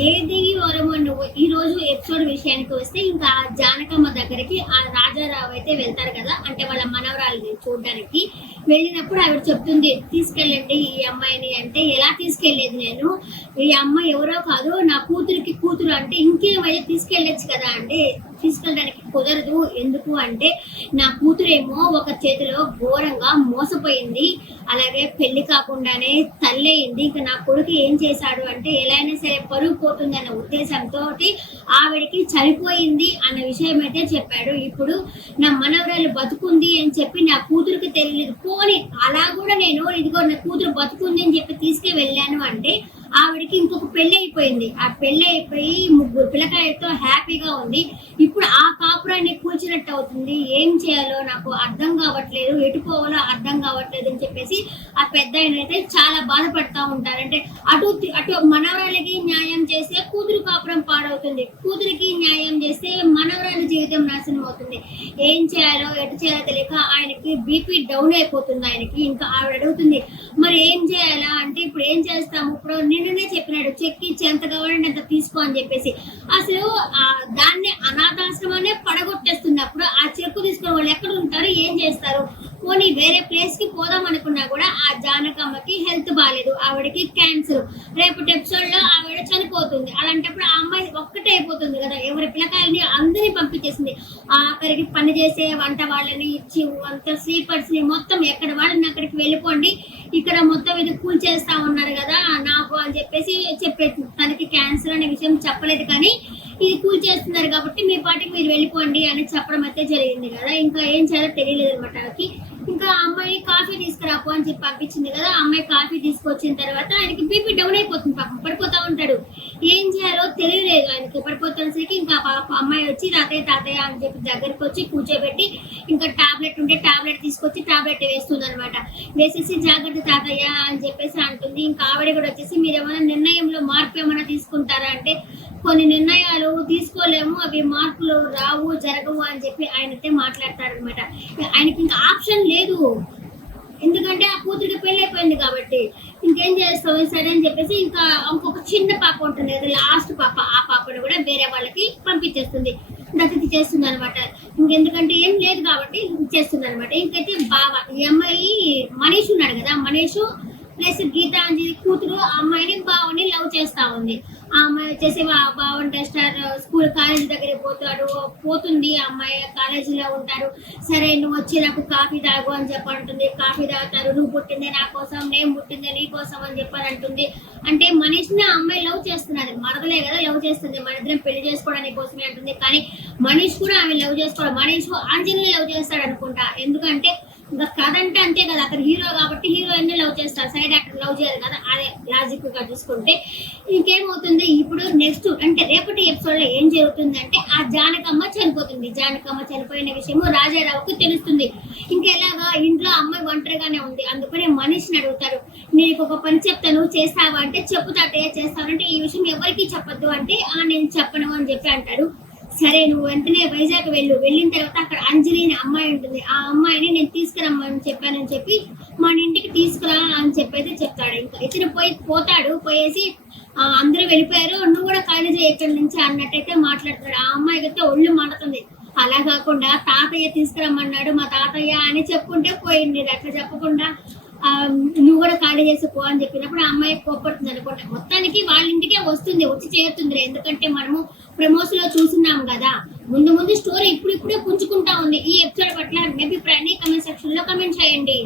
ఏది వరమో నువ్వు ఈ రోజు ఎపిసోడ్ విషయానికి వస్తే ఇంకా జానకమ్మ దగ్గరికి ఆ రాజారావు అయితే వెళ్తారు కదా, అంటే వాళ్ళ మనవరాలని చూడడానికి వెళ్ళినప్పుడు ఆవిడ చెప్తుంది తీసుకెళ్ళండి ఈ అమ్మాయిని. అంటే ఎలా తీసుకెళ్లేది నేను, ఈ అమ్మాయి ఎవరో కాదు నా కూతురికి కూతురు అంటే ఇంకేమైనా తీసుకెళ్ళచ్చు కదా అంటే తీసుకెళ్ళడానికి కుదరదు. ఎందుకు అంటే నా కూతురేమో ఒక చేతిలో ఘోరంగా మోసపోయింది, అలాగే పెళ్లి కాకుండానే తల్లయింది. ఇంకా నా కొడుకు ఏం చేశాడు అంటే ఎలా అయినా సరే పరుగు పోతుందన్న ఉద్దేశంతో ఆవిడకి చనిపోయింది అన్న విషయం అయితే చెప్పాడు. ఇప్పుడు నా మనవరాలు బతుకుంది అని చెప్పి నా కూతురికి తెలియలేదు, పోని అలా కూడా నేను ఇదిగో నా కూతురు బతుకుంది అని చెప్పి తీసుకు వెళ్ళాను అంటే ఆవిడకి ఇంకొక పెళ్లి అయిపోయింది. ఆ పెళ్లి అయిపోయి 3 పిల్లకాయలతో హ్యాపీగా ఉంది. ఇప్పుడు ఆ కాపురాన్ని కూల్చినట్టు అవుతుంది. ఏం చేయాలో నాకు అర్థం కావట్లేదు, ఎటుపోవాలో అర్థం కావట్లేదు అని చెప్పేసి ఆ పెద్ద ఆయన అయితే చాలా బాధపడతా ఉంటారు. అంటే అటు మనవరాలకి న్యాయం చేస్తే కూతురు కాపురం పాడవుతుంది, కూతురికి న్యాయం చేస్తే మనవరాలి జీవితం నాశనం అవుతుంది. ఏం చేయాలో ఎటు చేయాలో తెలియక ఆయనకి బీపీ డౌన్ అయిపోతుంది ఆయనకి. ఇంకా ఆవిడ అడుగుతుంది మరి ఏం చేయాలా అంటే ఇప్పుడు ఏం చేస్తాము, ఇప్పుడు నిన్ననే చెప్పినాడు చెక్ ఇచ్చి ఎంత కావాలంటే అంత తీసుకో అని చెప్పేసి. అసలు దాన్ని అనాథాశ్రమాన్ని పడగొట్టేస్తున్నప్పుడు ఆ చెక్కు తీసుకున్న వాళ్ళు ఎక్కడ ఉంటారు, ఏం చేస్తారు? పోనీ వేరే ప్లేస్ కి పోదాం అనుకున్నా కూడా ఆ జానకమ్మకి హెల్త్ బాగాలేదు, ఆవిడకి క్యాన్సర్, రేపటి ఎపిసోడ్ లో ఆవిడ చనిపోతుంది. అలాంటప్పుడు ఆ అమ్మాయి ఒక్కటే అయిపోతుంది కదా, ఎవరి పిల్లకాయలని అందరినీ పంపించేసింది. ఆఖరికి పని చేసే వంట వాళ్ళని ఇచ్చి అంత స్లీపర్స్ ని మొత్తం ఎక్కడ వాళ్ళని అక్కడికి వెళ్ళిపోండి, ఇక్కడ మొత్తం ఇది కూల్ చేస్తా ఉన్నారు కదా నాకు అని చెప్పేసి చెప్పేసి తనకి క్యాన్సర్ అనే విషయం చెప్పలేదు, కానీ ఇది కూల్ చేస్తున్నారు కాబట్టి మీ పాటికి మీరు వెళ్ళిపోండి అని చెప్పడం అయితే జరిగింది కదా. ఇంకా ఏం చేయాలో తెలియలేదు అనమాట. ఇంకా అమ్మాయి కాఫీ తీసుకురాపు అని చెప్పి పంపించింది కదా, అమ్మాయి కాఫీ తీసుకొచ్చిన తర్వాత ఆయనకి బీపీ డౌన్ అయిపోతుంది, పాపం పడిపోతా ఉంటాడు. ఏం చేయాలో తెలియలేదు ఆయనకి. పడిపోతానికి ఇంకా అమ్మాయి వచ్చి తాతయ్య తాతయ్య అని చెప్పి దగ్గరికి వచ్చి కూర్చోబెట్టి ఇంకా టాబ్లెట్ ఉంటే టాబ్లెట్ తీసుకొచ్చి టాబ్లెట్ వేస్తుంది అనమాట. వేసేసి జాగ్రత్త తాతయ్య అని చెప్పేసి అంటుంది. ఇంకా ఆవిడ కూడా వచ్చేసి మీరు ఏమైనా నిర్ణయంలో మార్పు ఏమైనా తీసుకుంటారా అంటే కొన్ని నిర్ణయాలు తీసుకోలేము, అవి మార్పులు రావు జరగవు అని చెప్పి ఆయనైతే మాట్లాడతారు అనమాట. ఆయనకి ఇంకా ఆప్షన్ లేదు, ఎందుకంటే ఆ కూతురికి పెళ్లి అయిపోయింది కాబట్టి ఇంకేం చేస్తావు సరే అని చెప్పేసి ఇంకా ఇంకొక చిన్న పాప ఉంటుంది కదా లాస్ట్ పాప, ఆ పాపను కూడా వేరే వాళ్ళకి పంపించేస్తుంది, దత్తత చేస్తుంది అనమాట. ఇంకెందుకంటే ఏం లేదు కాబట్టి ఇచ్చేస్తుంది అనమాట. ఇంకైతే బావ ఈ అమ్మాయి మనీష్ ఉన్నాడు కదా, మనీషు ప్లస్ గీతాంజలి కూతురు అమ్మాయిని బావని లవ్ చేస్తా ఉంది. ఆ అమ్మాయి వచ్చేసి బావన్ రెస్టార్ స్కూల్ కాలేజీ దగ్గర పోతుంది. ఆ అమ్మాయి కాలేజీలో ఉంటారు. సరే నువ్వు వచ్చి నాకు కాఫీ తాగు అని చెప్పంటుంది. కాఫీ తాగుతారు. నువ్వు పుట్టిందే నా కోసం, నేను పుట్టిందే నీ కోసం అని చెప్పని అంటుంది. అంటే మనీష్ని ఆ అమ్మాయి లవ్ చేస్తున్నది, మరదలే కదా లవ్ చేస్తుంది, మన ఇద్దరం పెళ్లి చేసుకోవడానికి కోసమే అంటుంది. కానీ మనీష్ కూడా ఆమె లవ్ చేసుకోవడం, మనీష్ అంజలిని లవ్ చేస్తాడు అనుకుంటా. ఎందుకంటే ఇంకా కథ అంటే అంతే కదా, అక్కడ హీరో కాబట్టి హీరోయిన్ లవ్ చేస్తారు, సైడ్ యాక్టర్ లవ్ చేయాలి కదా, అదే లాజిక్ గా చూసుకుంటే. ఇంకేమవుతుంది ఇప్పుడు నెక్స్ట్ అంటే రేపటి ఎపిసోడ్ లో ఏం జరుగుతుంది అంటే ఆ జానకమ్మ చనిపోతుంది. జానకమ్మ చనిపోయిన విషయము రాజారావుకు తెలుస్తుంది. ఇంకెలాగా ఇంట్లో అమ్మాయి ఒంటరిగానే ఉంది, అందుకని మనిషిని అడుగుతారు నీకు ఒక పని చెప్తాను చేస్తావా అంటే చెప్పు తాతయ్య చేస్తానంటే ఈ విషయం ఎవరికి చెప్పద్దు అంటే నేను చెప్పను అని చెప్పి అంటాడు. సరే నువ్వు వెంటనే వైజాగ్ వెళ్ళిన తర్వాత అక్కడ అంజలి అమ్మాయి ఉంటుంది, ఆ అమ్మాయిని నేను తీసుకురమ్మని చెప్పానని చెప్పి మన ఇంటికి తీసుకురా అని చెప్పైతే చెప్తాడు. ఇంకా ఇతను పోయేసి అందరూ వెళ్ళిపోయారు, నువ్వు కూడా కాలేజీ ఎక్కడి నుంచి అన్నట్టయితే మాట్లాడతాడు. ఆ అమ్మాయికి అయితే ఒళ్ళు మండుతుంది. అలా కాకుండా తాతయ్య తీసుకురమ్మన్నాడు మా తాతయ్య అని చెప్పుకుంటే పోయింది, అట్లా చెప్పకుండా నువ్వు కూడా ఖాళీ చేసి పో అని చెప్పినప్పుడు ఆ అమ్మాయి కోపడుతుంది అనుకుంటా. మొత్తానికి వాళ్ళ ఇంటికే వచ్చి చేరుతుంది. ఎందుకంటే మనము ప్రమోషన్ లో చూస్తున్నాం కదా, ముందు స్టోరీ ఇప్పుడే పుంజుకుంటా ఉంది. ఈ ఎపిసోడ్ పట్ల మీ అభిప్రాయాన్ని కమెంట్ సెక్షన్ లో కమెంట్ చేయండి.